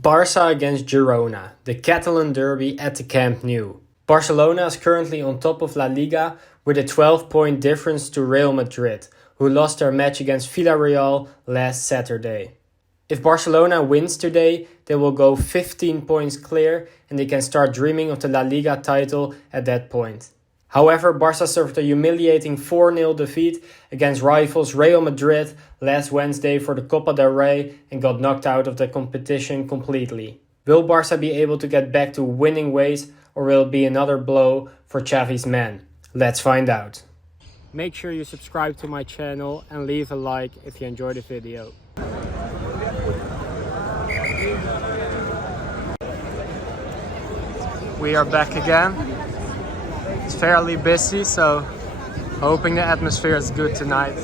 Barça against Girona, the Catalan derby at the Camp Nou. Barcelona is currently on top of La Liga with a 12-point difference to Real Madrid, who lost their match against Villarreal last Saturday. If Barcelona wins today, they will go 15 points clear and they can start dreaming of the La Liga title at that point. However, Barça suffered a humiliating 4-0 defeat against rivals Real Madrid last Wednesday for the Copa del Rey and got knocked out of the competition completely. Will Barça be able to get back to winning ways, or will it be another blow for Xavi's men? Let's find out. Make sure you subscribe to my channel and leave a like if you enjoyed the video. We are back again. It's fairly busy, so hoping the atmosphere is good tonight.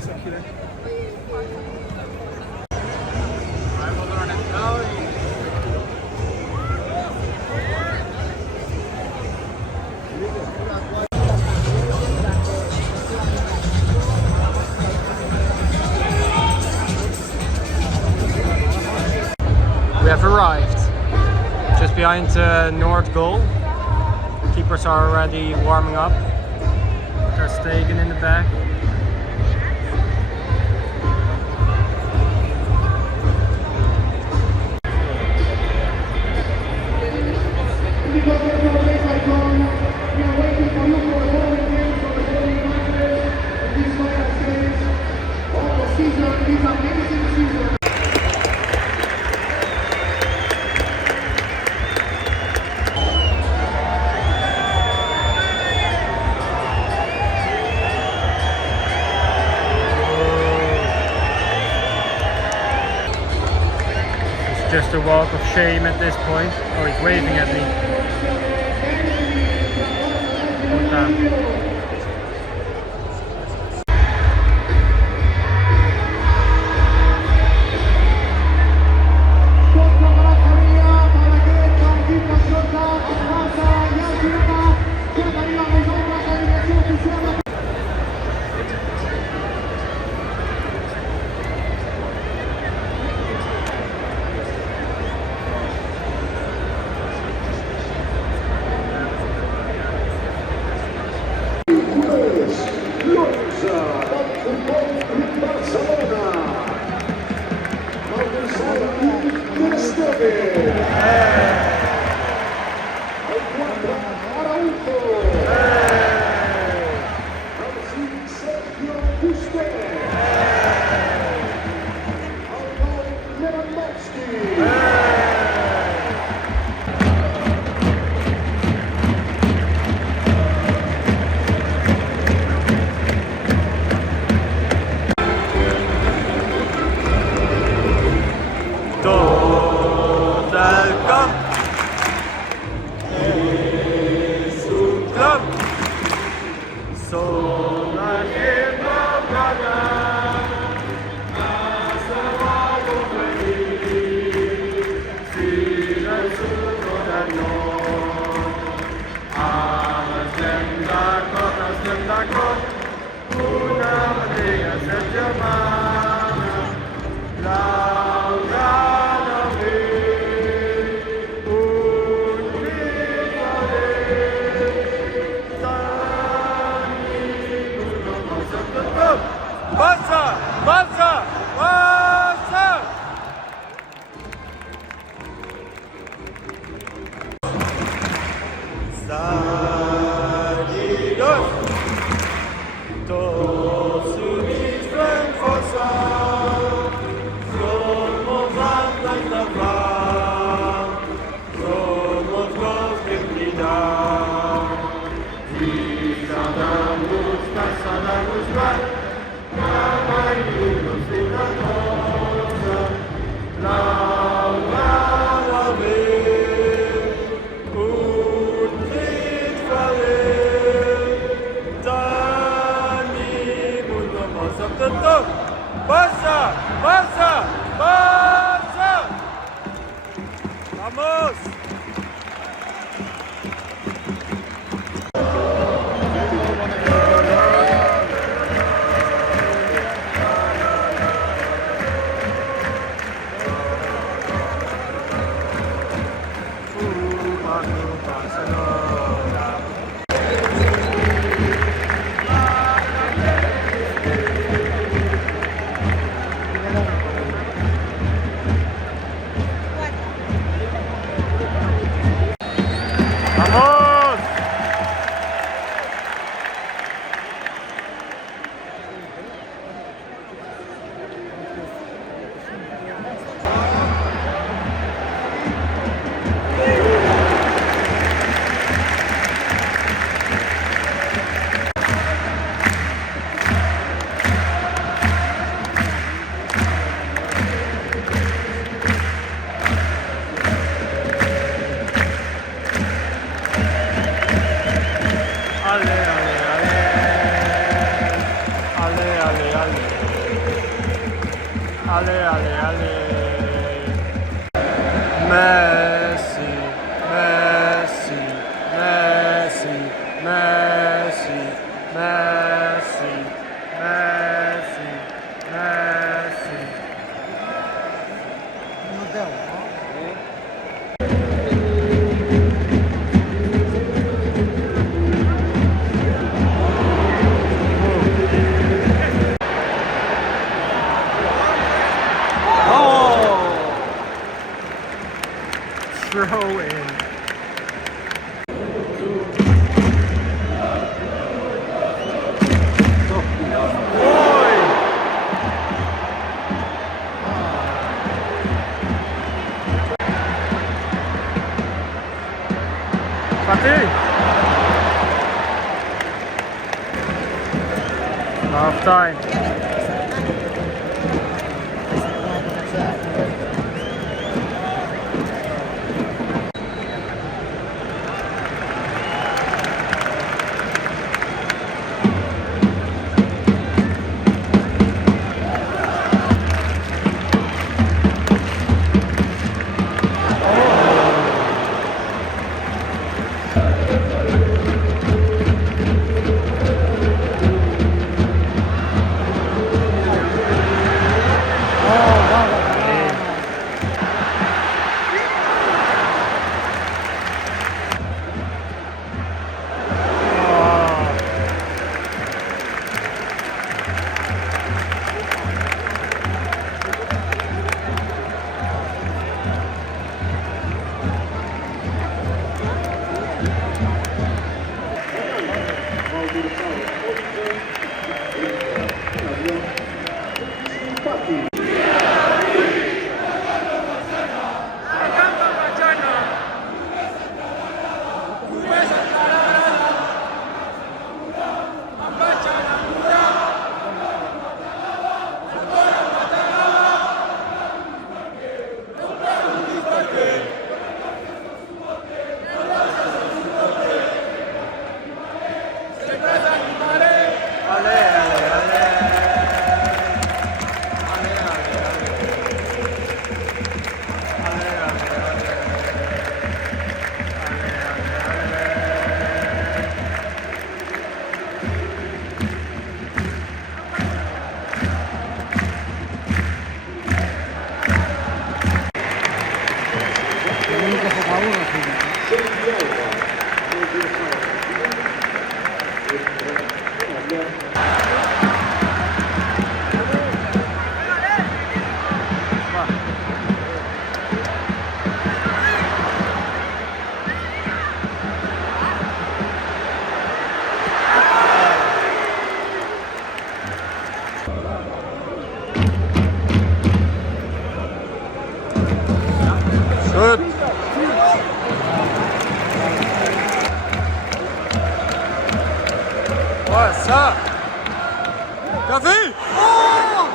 We have arrived just behind the north goal. Keepers are already warming up. Ter Stegen in the back. Just a walk of shame at this point. Oh, he's waving at me. Barça! Barça! Barça! Salidos! Todos unidos en força, somos atlas da paz, somos los que brillan, y sadamos, sadamos, ¡Vamos! Ale, ale, ale. Ale, ale, ale. Ale, ale, ale. Messi, Messi, Messi, Messi, Messi, Messi, Messi. Throw in. Fatih. Half time. Good. What's up? Davi! Oh!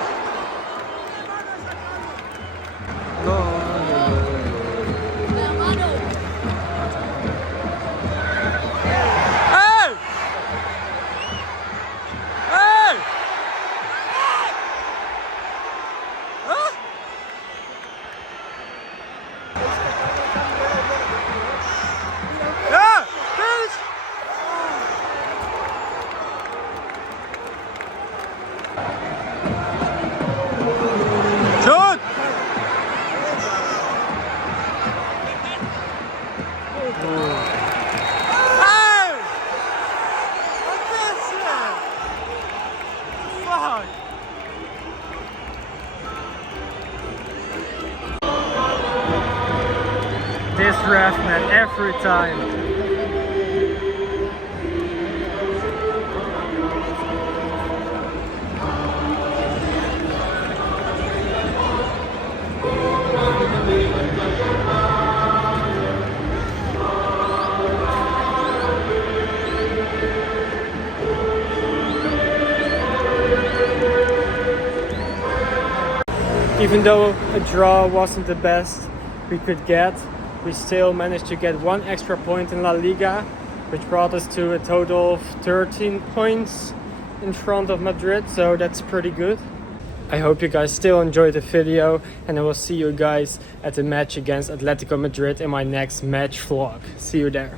Hey! Hey! Huh? Yeah! Finish! Hey! Wat is het? Fuck! This ref, man, every time. Even though a draw wasn't the best we could get, we still managed to get one extra point in La Liga, which brought us to a total of 13 points in front of Madrid, so that's pretty good. I hope you guys still enjoyed the video, and I will see you guys at the match against Atletico Madrid in my next match vlog. See you there.